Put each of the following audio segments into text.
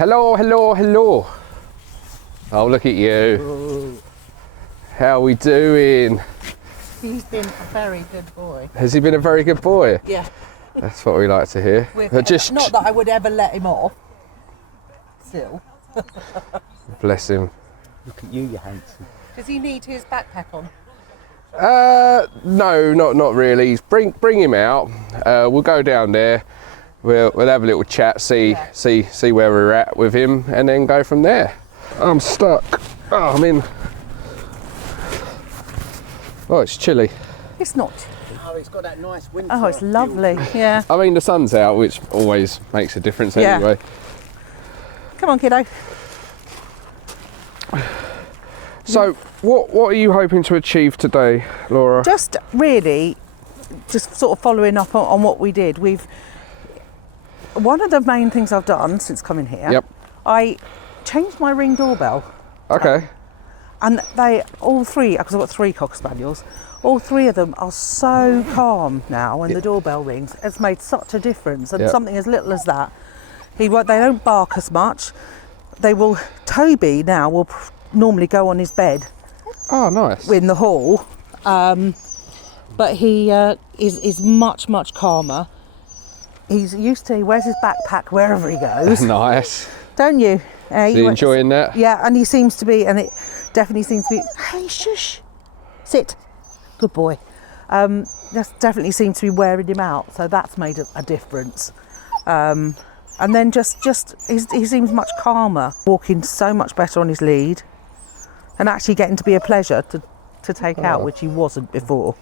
Hello, hello, hello. Oh, look at you. Ooh. How we doing? He's been a very good boy. Has he been a very good boy? Yeah. That's what we like to hear. Just not that I would ever let him off. Still. Bless him. Look at you handsome. Does he need his backpack on? No, not really. Bring him out. We'll go down there. We'll have a little chat, see where we're at with him, and then go from there. I'm stuck. Oh, I'm in. Oh, it's chilly. It's not. Oh, it's got that nice winter. Oh, it's lovely. Yeah. I mean, the sun's out, which always makes a difference anyway. Come on, kiddo. So, what are you hoping to achieve today, Laura? Just sort of following up on what we did. One of the main things I've done since coming here. Yep. I changed my Ring doorbell. Okay. And they all three, because I've got 3 Cocker Spaniels, all 3 of them are so calm now when the doorbell rings. It's made such a difference. And something as little as that, they don't bark as much. Toby now will normally go on his bed. Oh, nice. In the hall. But he is much, much calmer. He wears his backpack wherever he goes. Nice. Don't you? Is he enjoying that? Yeah, and he seems to be, and it definitely seems to be, hey, shush, sit, good boy. That definitely seems to be wearing him out, so that's made a difference. And then he seems much calmer, walking so much better on his lead, and actually getting to be a pleasure to take out, which he wasn't before.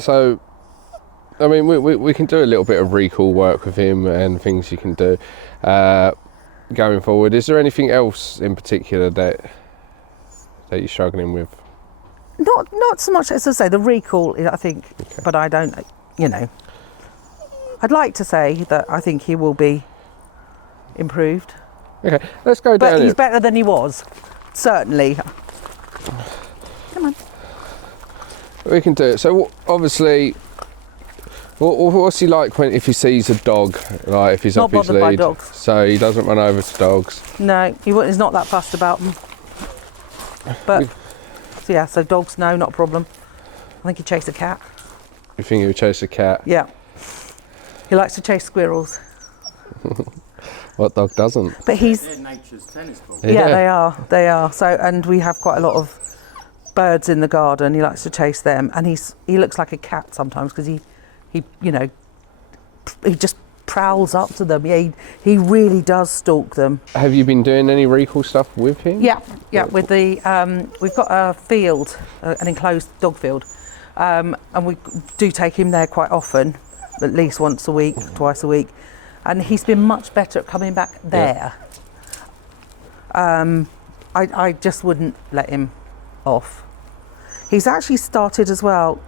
So, I mean, we can do a little bit of recall work with him and things you can do going forward. Is there anything else in particular that you're struggling with? Not so much as I say the recall, I think, but I don't, I'd like to say that I think he will be improved. Okay, let's go down. But he's better than he was, certainly. Come on. We can do it. So obviously, what's he like if he sees a dog? Like if he's Not up his bothered by lead, dogs. so he doesn't run over to dogs. No, he's not that fussed about them. But so dogs, no, not a problem. I think he chased a cat. You think he would chase a cat? Yeah. He likes to chase squirrels. What dog doesn't? But They're nature's tennis ball. Yeah, they are. So, and we have quite a lot of birds in the garden. He likes to chase them, and he looks like a cat sometimes because he just prowls up to them. Yeah, he really does stalk them. Have you been doing any recall stuff with him? Yeah. With the we've got a field, an enclosed dog field, and we do take him there quite often, at least once a week, twice a week, and he's been much better at coming back there. I just wouldn't let him off. He's actually started as well.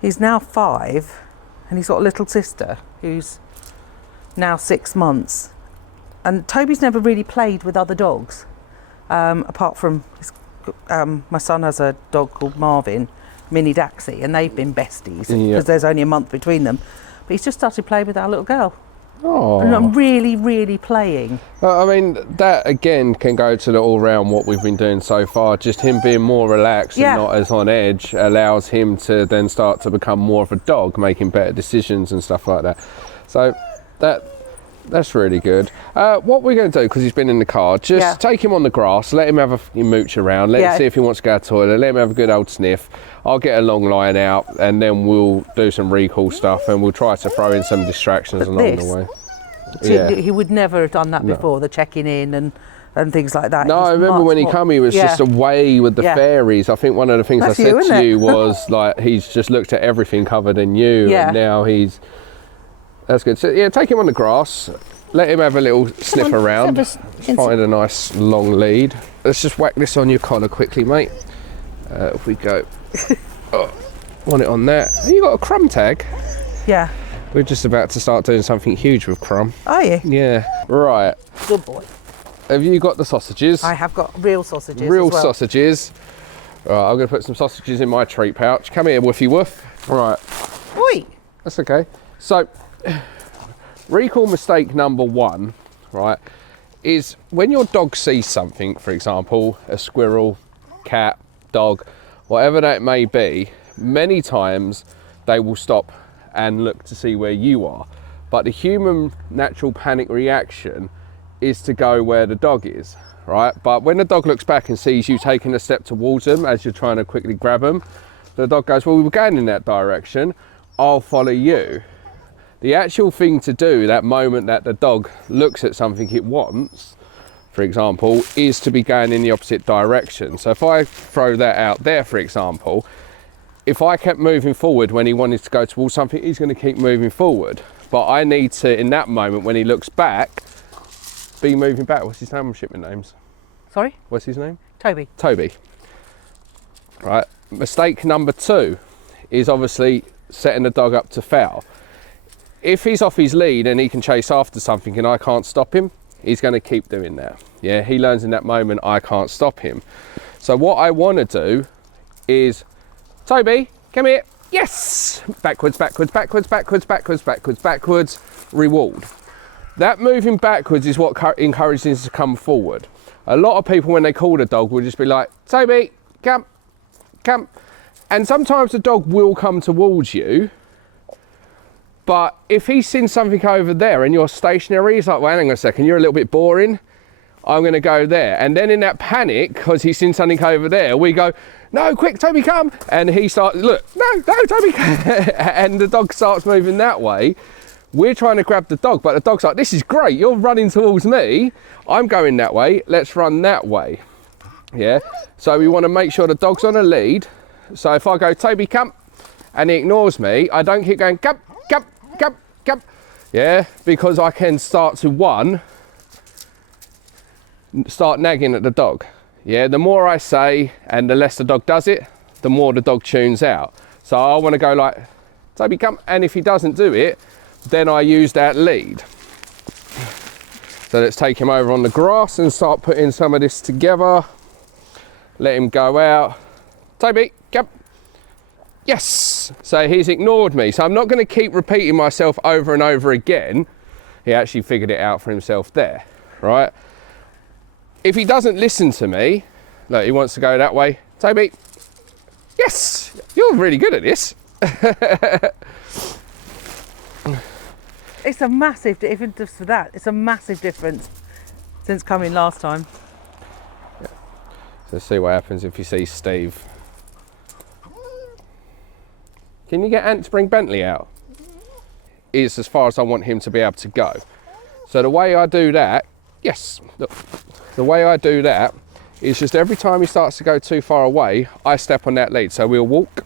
He's now 5, and he's got a little sister who's now 6 months. And Toby's never really played with other dogs, apart from my son has a dog called Marvin, Mini Daxi, and they've been besties because there's only a month between them. But he's just started playing with our little girl. Oh. And I'm really, really playing. I mean, that again can go to the all-round what we've been doing so far. Just him being more relaxed and not as on edge allows him to then start to become more of a dog, making better decisions and stuff like that. So that's really good. What we're going to do, because he's been in the car, just take him on the grass, let him have a mooch around, let him see if he wants to go to the toilet, let him have a good old sniff. I'll get a long line out, and then we'll do some recall stuff, and we'll try to throw in some distractions along the way. So he would never have done that before, the checking in and things like that. No, I remember when he came, he was just away with the fairies. I think one of the things I said to you was like he's just looked at everything covered in you, and now that's good. So take him on the grass, let him have a little sniff around, find a nice long lead. Let's just whack this on your collar quickly, mate. If we go, want it on there. Have you got a crumb tag? Yeah. We're just about to start doing something huge with Crumb. Are you? Yeah. Right. Good boy. Have you got the sausages? I have got real sausages. Real sausages. Right, I'm going to put some sausages in my treat pouch. Come here, woofy woof. Right. Oi. That's okay. So, recall mistake number 1 right, is when your dog sees something, for example, a squirrel, cat, dog, whatever that may be, many times they will stop and look to see where you are. But the human natural panic reaction is to go where the dog is, right? But when the dog looks back and sees you taking a step towards them as you're trying to quickly grab them, the dog goes, well, we were going in that direction, I'll follow you. The actual thing to do that moment that the dog looks at something it wants, for example, is to be going in the opposite direction. So if I throw that out there, for example, if I kept moving forward when he wanted to go towards something, he's going to keep moving forward. But I need to, in that moment, when he looks back, be moving back. What's his name? I'm shipping names. Sorry? What's his name? Toby. Toby. Right. Mistake number 2 is obviously setting the dog up to foul. If he's off his lead and he can chase after something and I can't stop him, he's going to keep doing that. Yeah, he learns in that moment I can't stop him. So what I want to do is, Toby, come here. Yes! Backwards, backwards, backwards, backwards, backwards, backwards, backwards. Reward. That moving backwards is what encourages him to come forward. A lot of people, when they call the dog, will just be like, Toby, come, come. And sometimes the dog will come towards you, but if he's seen something over there and you're stationary, he's like, well, hang on a second, you're a little bit boring, I'm going to go there. And then in that panic, because he's seen something over there, we go, no, quick, Toby, come. And he starts, look, no, Toby, come. And the dog starts moving that way. We're trying to grab the dog, but the dog's like, this is great, you're running towards me, I'm going that way, let's run that way. Yeah, so we want to make sure the dog's on a lead. So if I go, Toby, come, and he ignores me, I don't keep going, come, come, come, come. Yeah, because I can start to, start nagging at the dog. Yeah, the more I say and the less the dog does it, the more the dog tunes out. So I want to go like, Toby, come, and if he doesn't do it, then I use that lead. So let's take him over on the grass and start putting some of this together. Let him go out. Toby, come. Yes. So he's ignored me. So I'm not going to keep repeating myself over and over again. He actually figured it out for himself there, right? If he doesn't listen to me, look, he wants to go that way. Toby, yes, you're really good at this. It's a massive difference just for that. It's a massive difference since coming last time. Yeah. So see what happens if you see Steve. Can you get Ant to bring Bentley out? Is as far as I want him to be able to go. So the way I do that, yes, look, the way I do that is just every time he starts to go too far away, I step on that lead. So we'll walk.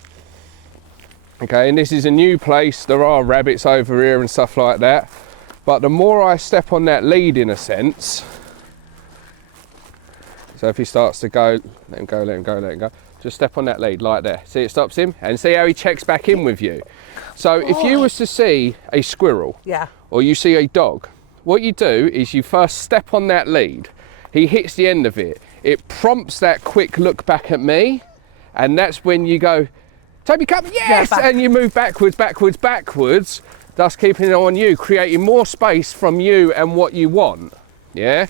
Okay, and this is a new place. There are rabbits over here and stuff like that. But the more I step on that lead, in a sense, so if he starts to go, let him go, let him go, let him go. Just step on that lead like there. See, it stops him, and see how he checks back in with you. So if you was to see a squirrel, yeah, or you see a dog, what you do is you first step on that lead. He hits the end of it. It prompts that quick look back at me, and that's when you go, Toby, come, yes! Yeah, and you move backwards, backwards, backwards, thus keeping it on you, creating more space from you and what you want, yeah?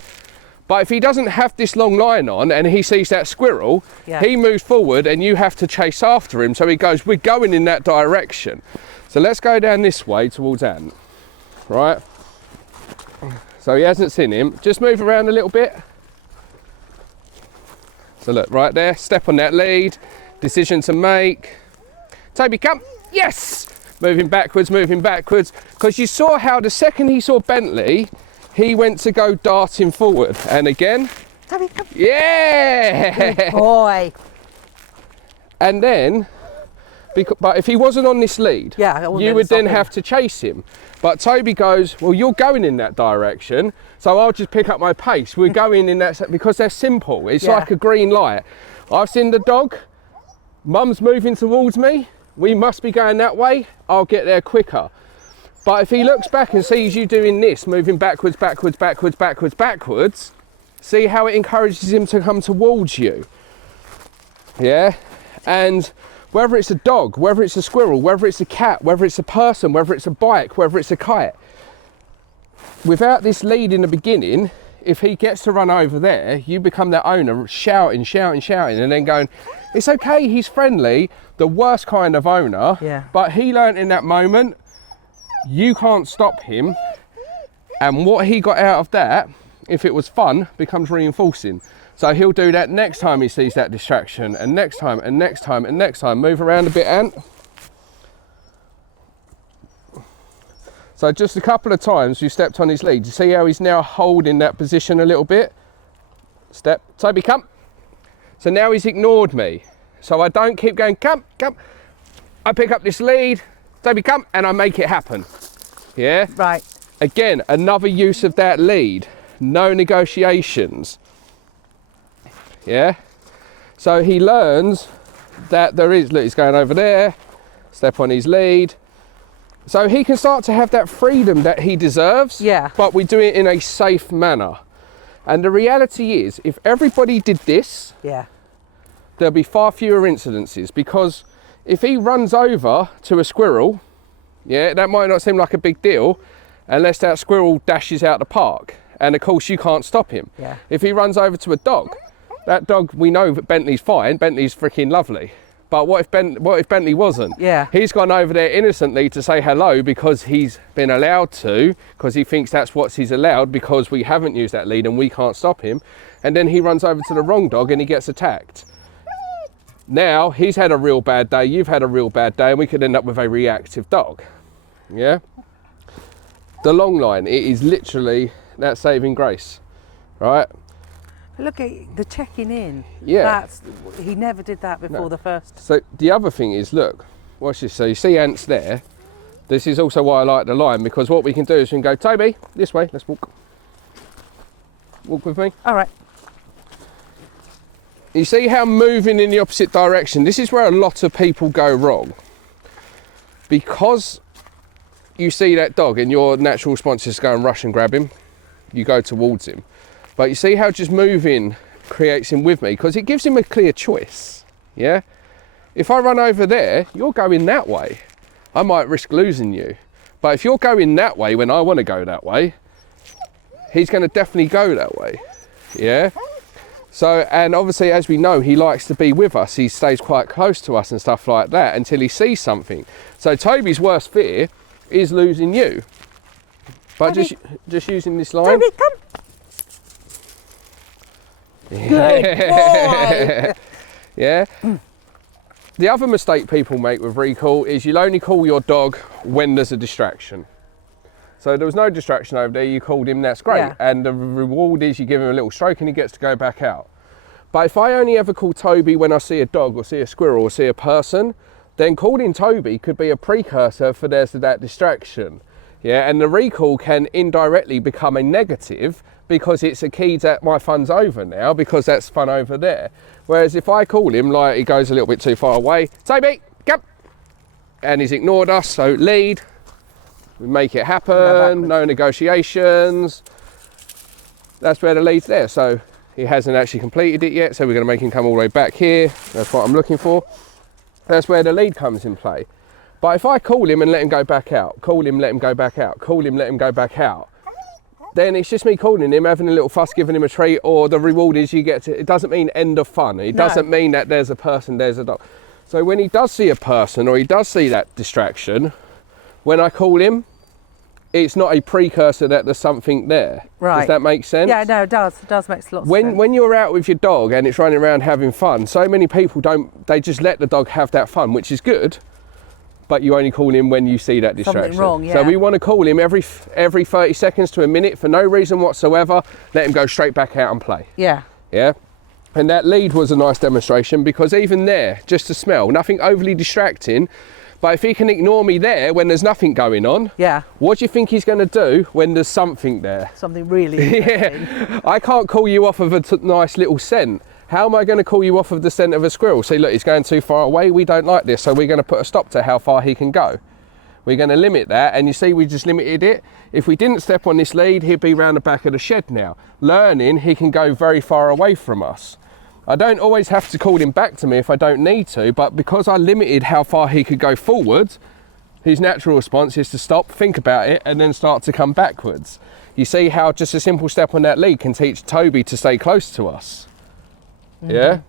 But if he doesn't have this long line on and he sees that squirrel, yeah, he moves forward and you have to chase after him. So he goes, we're going in that direction. So let's go down this way towards Ant, right? So he hasn't seen him. Just move around a little bit. So look, right there, step on that lead, decision to make. Toby, come, yes! Moving backwards, because you saw how the second he saw Bentley, he went to go darting forward. And again, Toby, come. Yeah! Good boy. And then, but if he wasn't on this lead, yeah, you would then have to chase him. But Toby goes, well, you're going in that direction, so I'll just pick up my pace. We're going in that, because they're simple. It's like a green light. I've seen the dog, Mum's moving towards me, we must be going that way, I'll get there quicker. But if he looks back and sees you doing this, moving backwards, backwards, backwards, backwards, backwards, see how it encourages him to come towards you. Yeah? And whether it's a dog, whether it's a squirrel, whether it's a cat, whether it's a person, whether it's a bike, whether it's a kite, without this lead in the beginning, if he gets to run over there, you become that owner shouting, and then going, it's okay, he's friendly, the worst kind of owner. Yeah. But he learnt in that moment, you can't stop him. And what he got out of that, if it was fun, becomes reinforcing. So he'll do that next time he sees that distraction, and next time, and next time, and next time. Move around a bit, Ant. So just a couple of times you stepped on his lead. You see how he's now holding that position a little bit? Step, Toby, come. So now he's ignored me. So I don't keep going, come. I pick up this lead, Toby, come, and I make it happen. Yeah? Right. Again, another use of that lead. No negotiations. Yeah? So he learns that there is, look, he's going over there, step on his lead. So he can start to have that freedom that he deserves, Yeah. but we do it in a safe manner. And the reality is, if everybody did this, Yeah. there'll be far fewer incidences, because if he runs over to a squirrel, yeah, that might not seem like a big deal unless that squirrel dashes out the park. And of course you can't stop him. Yeah. If he runs over to a dog, that dog, we know that Bentley's fine, Bentley's freaking lovely. But what if Bentley wasn't? Yeah. He's gone over there innocently to say hello because he's been allowed to, because he thinks that's what he's allowed, because we haven't used that lead and we can't stop him. And then he runs over to the wrong dog and he gets attacked. Now he's had a real bad day, you've had a real bad day, and we could end up with a reactive dog. Yeah? The long line, it is literally that saving grace, right? Look at the checking in. Yeah. He never did that before the first. So the other thing is, look, watch this. So you see Ant's there. This is also why I like the line, because what we can do is we can go, Toby, this way, let's walk. Walk with me. All right. You see how moving in the opposite direction, this is where a lot of people go wrong. Because you see that dog and your natural response is to go and rush and grab him, you go towards him. But you see how just moving creates him with me, because it gives him a clear choice, yeah? If I run over there, you're going that way. I might risk losing you. But if you're going that way when I want to go that way, he's going to definitely go that way, yeah? So, and obviously, as we know, he likes to be with us. He stays quite close to us and stuff like that until he sees something. So Toby's worst fear is losing you. But just using this line. Toby, come. Good boy. Yeah. The other mistake people make with recall is you'll only call your dog when there's a distraction. So there was no distraction over there, you called him, that's great. Yeah. And the reward is you give him a little stroke and he gets to go back out. But if I only ever call Toby when I see a dog or see a squirrel or see a person, then calling Toby could be a precursor for there's that distraction. Yeah, and the recall can indirectly become a negative because it's a key that my fun's over now, because that's fun over there. Whereas if I call him, like he goes a little bit too far away, Toby, come! And he's ignored us, so lead. We make it happen, no negotiations. That's where the lead's there. So he hasn't actually completed it yet, so we're gonna make him come all the way back here. That's what I'm looking for. That's where the lead comes in play. But if I call him and let him go back out, call him, let him go back out, call him, let him go back out, then it's just me calling him, having a little fuss, giving him a treat, or the reward is you get to, it doesn't mean end of fun. It doesn't mean that there's a person, there's a dog. So when he does see a person or he does see that distraction, when I call him, it's not a precursor that there's something there. Right. Does that make sense? Yeah, no, it does. It does make a lot of sense. When you're out with your dog and it's running around having fun, so many people they just let the dog have that fun, which is good, but you only call him when you see that distraction. Something wrong, yeah. So we want to call him every 30 seconds to a minute for no reason whatsoever, let him go straight back out and play. Yeah. Yeah. And that lead was a nice demonstration, because even there, just to smell, nothing overly distracting, but if he can ignore me there when there's nothing going on, Yeah. what do you think he's going to do when there's something there? Something really interesting. Yeah, I can't call you off of a nice little scent. How am I going to call you off of the scent of a squirrel? See, look, he's going too far away. We don't like this, so we're going to put a stop to how far he can go. We're going to limit that, and you see we just limited it. If we didn't step on this lead, he'd be round the back of the shed now. Learning, he can go very far away from us. I don't always have to call him back to me if I don't need to, but because I limited how far he could go forwards, his natural response is to stop, think about it, and then start to come backwards. You see how just a simple step on that lead can teach Toby to stay close to us. Yeah?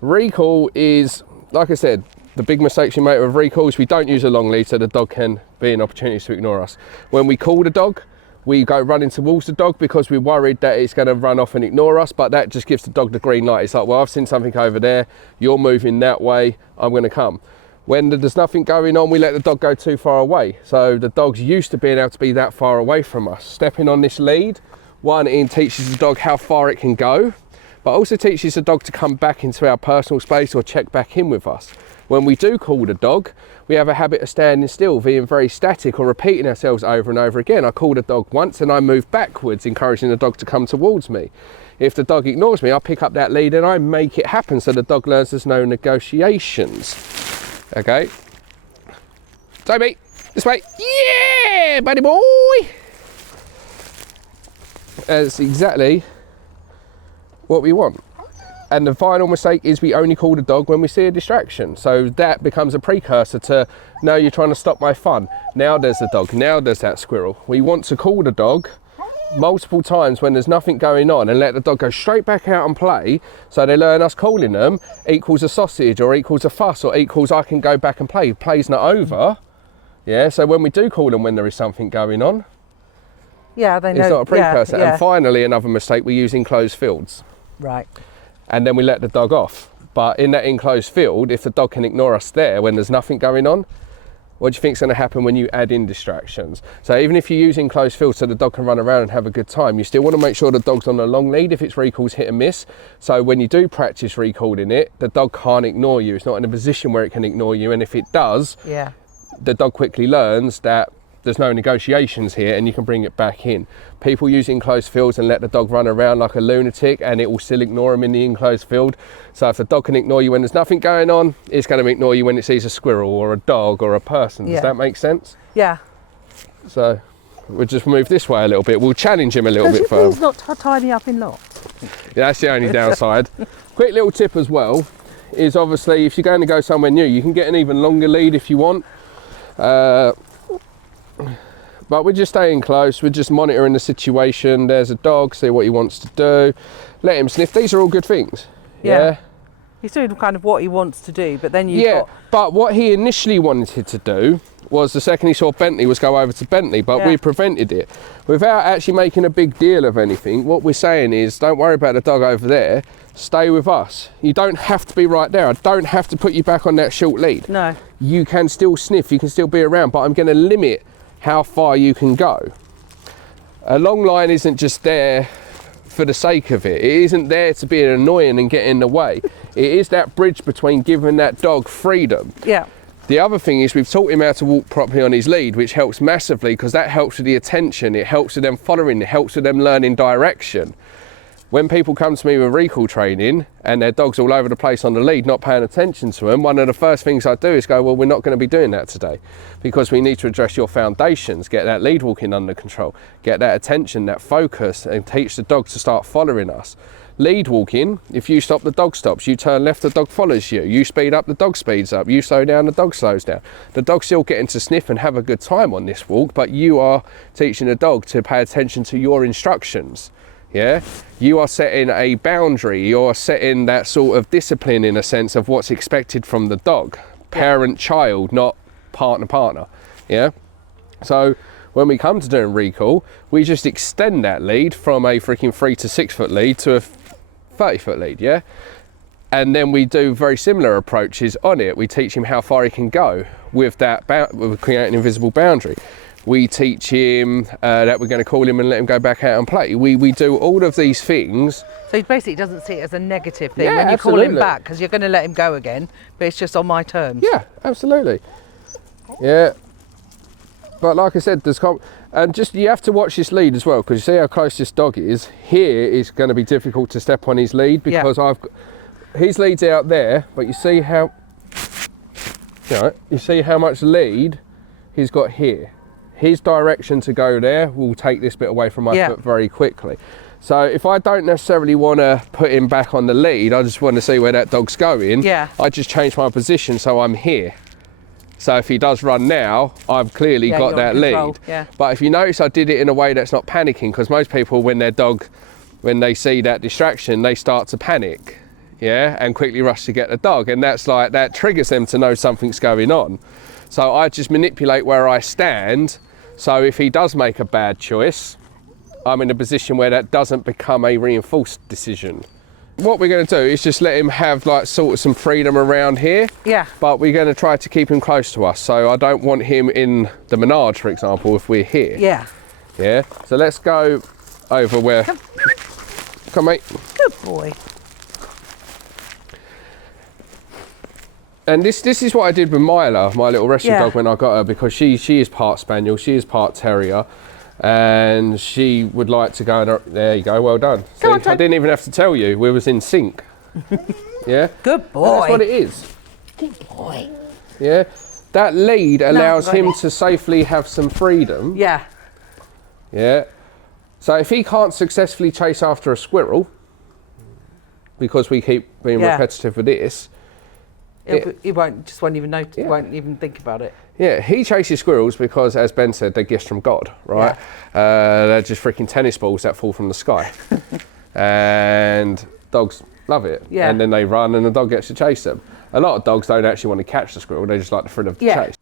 Recall is, like I said, the big mistakes we make with recall is we don't use a long lead so the dog can be an opportunity to ignore us. When we call the dog, we go running towards the dog because we're worried that it's going to run off and ignore us, but that just gives the dog the green light. It's like, well, I've seen something over there, you're moving that way, I'm going to come. When there's nothing going on, we let the dog go too far away. So the dog's used to being able to be that far away from us. Stepping on this lead, one, it teaches the dog how far it can go, but also teaches the dog to come back into our personal space or check back in with us. When we do call the dog, we have a habit of standing still, being very static or repeating ourselves over and over again. I call the dog once and I move backwards, encouraging the dog to come towards me. If the dog ignores me, I pick up that lead and I make it happen so the dog learns there's no negotiations. Okay. Toby, this way. Yeah, buddy boy. That's exactly what we want. And the final mistake is we only call the dog when we see a distraction. So that becomes a precursor to, no, you're trying to stop my fun. Now there's the dog, now there's that squirrel. We want to call the dog multiple times when there's nothing going on and let the dog go straight back out and play, so they learn us calling them equals a sausage or equals a fuss or equals I can go back and play. Play's not over. Yeah, so when we do call them when there is something going on, yeah, they know. It's not a precursor. Yeah. And finally, another mistake, we use enclosed fields. Right. And then we let the dog off. But in that enclosed field, if the dog can ignore us there when there's nothing going on, what do you think's going to happen when you add in distractions? So even if you use enclosed fields so the dog can run around and have a good time, you still want to make sure the dog's on a long lead if its recall's hit and miss. So when you do practice recalling it, the dog can't ignore you. It's not in a position where it can ignore you. And if it does, Yeah. the dog quickly learns that there's no negotiations here and you can bring it back in. People use enclosed fields and let the dog run around like a lunatic and it will still ignore them in the enclosed field. So if the dog can ignore you when there's nothing going on, it's going to ignore you when it sees a squirrel or a dog or a person. Yeah. Does that make sense? Yeah. So we'll just move this way a little bit. We'll challenge him a little Does bit your further. please not tidy up in lots? Yeah, that's the only downside. Quick little tip as well is obviously if you're going to go somewhere new, you can get an even longer lead if you want. But we're just staying close, we're just monitoring the situation. There's a dog, see what he wants to do. Let him sniff, these are all good things. Yeah. He's doing kind of what he wants to do, but then But what he initially wanted to do was the second he saw Bentley was go over to Bentley, but we prevented it. Without actually making a big deal of anything, what we're saying is don't worry about the dog over there, stay with us. You don't have to be right there. I don't have to put you back on that short lead. No. You can still sniff, you can still be around, but I'm going to limit how far you can go. A long line isn't just there for the sake of it. It isn't there to be annoying and get in the way. It is that bridge between giving that dog freedom. Yeah. The other thing is we've taught him how to walk properly on his lead, which helps massively because that helps with the attention, it helps with them following, it helps with them learning direction. When people come to me with recall training and their dog's all over the place on the lead, not paying attention to them, one of the first things I do is go, well, we're not going to be doing that today because we need to address your foundations, get that lead walking under control, get that attention, that focus, and teach the dog to start following us. Lead walking, if you stop, the dog stops. You turn left, the dog follows you. You speed up, the dog speeds up. You slow down, the dog slows down. The dog's still getting to sniff and have a good time on this walk, but you are teaching the dog to pay attention to your instructions. Yeah, you are setting a boundary, you're setting that sort of discipline in a sense of what's expected from the dog. Parent, child, not partner. Yeah, so when we come to doing recall, we just extend that lead from a freaking 3 to 6 foot lead to a 30 foot lead, yeah? And then we do very similar approaches on it. We teach him how far he can go with that, with creating an invisible boundary. We teach him that we're going to call him and let him go back out and play. We do all of these things. So he basically doesn't see it as a negative thing Yeah, when you absolutely. call him back because you're going to let him go again, but it's just on my terms. Yeah, absolutely. Yeah. But like I said, and just you have to watch this lead as well because you see how close this dog is. Here it's going to be difficult to step on his lead because his lead's out there, but you see how much lead he's got here. His direction to go there will take this bit away from my foot very quickly. So if I don't necessarily want to put him back on the lead, I just want to see where that dog's going. Yeah. I just change my position so I'm here. So if he does run now, I've clearly Yeah, got you're that in control, lead. yeah. But if you notice, I did it in a way that's not panicking, because most people, when their dog, when they see that distraction, they start to panic, yeah, and quickly rush to get the dog, and that's like, that triggers them to know something's going on. So I just manipulate where I stand, so if he does make a bad choice, I'm in a position where that doesn't become a reinforced decision. What we're going to do is just let him have like sort of some freedom around here. Yeah. But we're going to try to keep him close to us. So I don't want him in the menage, for example, if we're here. Yeah. Yeah. So let's go over where. Come, mate. Good boy. And this is what I did with Myla, my little rescue Yeah. dog, when I got her, because she is part spaniel, she is part terrier, and she would like to go and there you go, well done. See, on, I Toad. didn't even have to tell you, we was in sync. Yeah. Good And boy. that's what it is. Good boy. Yeah. That lead allows got him it. to safely have some freedom. Yeah. Yeah. So if he can't successfully chase after a squirrel, because we keep being Yeah. repetitive with this, He won't even notice. Yeah. Won't even think about it. yeah, he chases squirrels because, as Ben said, they're gifts from God, right? They're just freaking tennis balls that fall from the sky. And dogs love it. Yeah. And then they run and the dog gets to chase them. A lot of dogs don't actually want to catch the squirrel, they just like the thrill of the Yeah. chase.